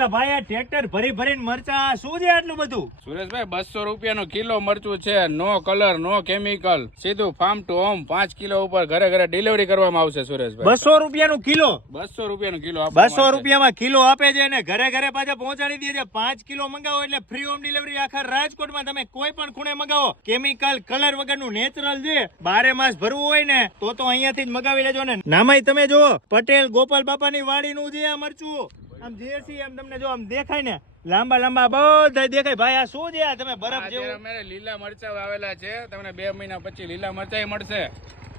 એટલે ભાઈ આ ટ્રેક્ટર ભરી ભરીને મરચા શું છે આટલું બધું? સુરેશભાઈ બસો રૂપિયાનો કિલો મરચું છે. નો કલર નો કેમિકલ સીધું ફાર્મ ટુ હોમ પાંચ કિલો ઉપર ઘરે ઘરે ડિલિવરી કરવામાં આવશે સુરેશભાઈ. બસો રૂપિયાનું કિલો? બસો રૂપિયાનો કિલો બસો રૂપિયામાં કિલો આપે છે અને ઘરે ઘરે પાછા પહોંચાડી દે છે. પાંચ કિલો મંગાવો એટલે ફ્રી હોમ ડિલિવરી આખા રાજકોટમાં તમે કોઈ પણ ખૂણે મંગાવો. કેમિકલ કલર વગરનું નેચરલ છે. બારે માસ ભરવું હોય ને તો તો અહીંયાથી જ મગાવી લેજો ને. નામાય તમે જો પટેલ ગોપાલ બાપાની વાડીનું છે આ મરચું. આમ જેસી આમ તમને જો આમ દેખાય ને લાંબા લાંબા બધા દેખાય. ભાઈ આ શું છે આ? તમે બરફ જેવું અમારે લીલા મરચા વાવેલા છે. તમને બે મહિના પછી લીલા મરચા મળશે.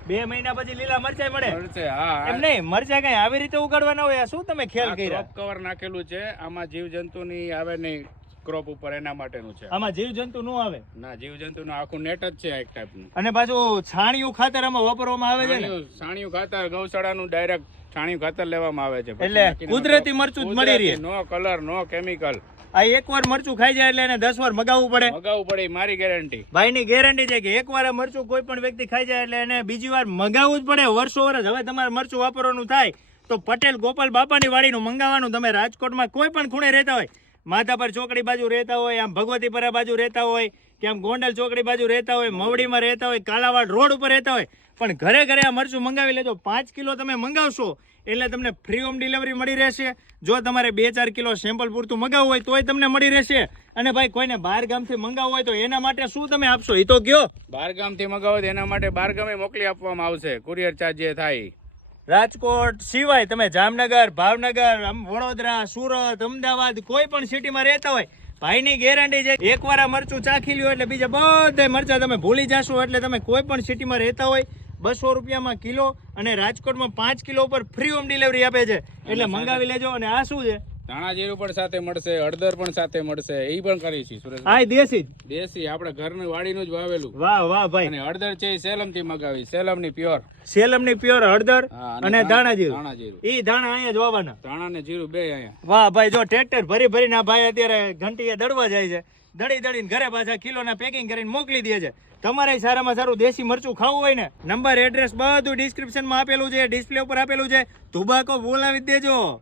બે મહિના પછી લીલા મરચાઈ મળે? મળશે હા એમ નહીં મરચા કઈ આવી રીતે ઉગાડવાના હોય? આ શું તમે ખેલ કર્યા? કવર નાખેલું છે. આમાં જીવ જંતુ ની આવે નહીં. ક્રોપ ઉપર એના માટેનું છે. આમાં જીવ જંતુ નું આવે? ના જીવ જંતુ નું આખું નેટ જ છે એક ટાઈપનું અને પાછું છાણિયું ખાતર આમાં વાપરવામાં આવે છે ને? છાણિયું છાણિયું ખાતર ગૌશાળાનું ડાયરેક્ટ છાણિયું ખાતર લેવામાં આવે છે. એટલે કુદરતી મરચું જ મળી રહે. નો કલર નો કેમિકલ આ એકવાર મરચું ખાઈ જાય એટલે એને દસ વાર મગાવવું પડે. મગાવવું પડે મારી ગેરંટી ભાઈની ગેરંટી છે કે એકવાર આ મરચું કોઈ પણ વ્યક્તિ ખાઈ જાય એટલે એને બીજી વાર મગાવવું જ પડે. વર્ષો વર્ષ. હવે તમારે મરચું વાપરવાનું થાય તો પટેલ ગોપાલ બાપાની વાડીનું મંગાવવાનું. તમે રાજકોટમાં કોઈ પણ ખૂણે રહેતા હોય માધાપર ચોકડી બાજુ રહેતા હોય, આમ ભગવતીપરા બાજુ રહેતા હોય, કે આમ ગોંડલ ચોકડી બાજુ રહેતા હોય, મવડીમાં રહેતા હોય, કાલાવાડ રોડ ઉપર રહેતા હોય, પણ ઘરે ઘરે આ મરચું મંગાવી લેજો. પાંચ કિલો તમે મંગાવશો, એટલે તમને ફ્રી હોમ ડિલિવરી મળી રહેશે. જો તમારે બે ચાર કિલો સેમ્પલ પૂરતું મંગાવવું હોય, તોય તમને મળી રહેશે. અને ભાઈ, કોઈને બહાર ગામથી મંગાવવું હોય, તો એના માટે શું તમે આપશો? એ તો કયો. બાર ગામથી મંગાવો તો એના માટે બાર ગામે મોકલી આપવામાં આવશે. કુરિયર ચાર્જ જે થાય. રાજકોટ સિવાય તમે જામનગર ભાવનગર વડોદરા સુરત અમદાવાદ કોઈ પણ સિટીમાં રહેતા હોય ભાઈની ગેરંટી છે એકવાર આ મરચું ચાખી લ્યો એટલે બીજા બધા મરચા તમે ભૂલી જશો એટલે તમે કોઈ પણ સિટીમાં રહેતા હોય બસો રૂપિયામાં કિલો અને રાજકોટમાં પાંચ કિલો ઉપર ફ્રી હોમ ડિલિવરી આપે છે એટલે મંગાવી લેજો અને આ શું છે? ધાણા જીરું પણ સાથે મળશે હળદર પણ સાથે મળશે એ પણ કરી છે સુરેશ હા દેશી દેશી આપણે ઘરનું વાડીનું જ વાવેલું. વાહ વાહ ભાઈ. અને હળદર છે સેલમથી મગાવી સેલમની પ્યોર. સેલમની પ્યોર હળદર અને ધાણા જીરું. ધાણા જીરું. ઈ ધાણા અહીંયા જ ધાણા ને જીરું બે અહીંયા. વાહ ભાઈ જો ટ્રેક્ટર ભરી ભરીને આ ભાઈ અત્યારે ઘંટીએ દડવા જાય છે. દળી દળીને ઘરે પાછા કિલોના પેકિંગ કરીને મોકલી દે છે. તમારે સારામાં સારું દેશી મરચું ખાવું હોય ને નંબર એડ્રેસ બધું ડિસ્ક્રિપ્શનમાં આપેલું છે ડિસ્પ્લે ઉપર આપેલું છે. તુબાકો બોલાવી દેજો.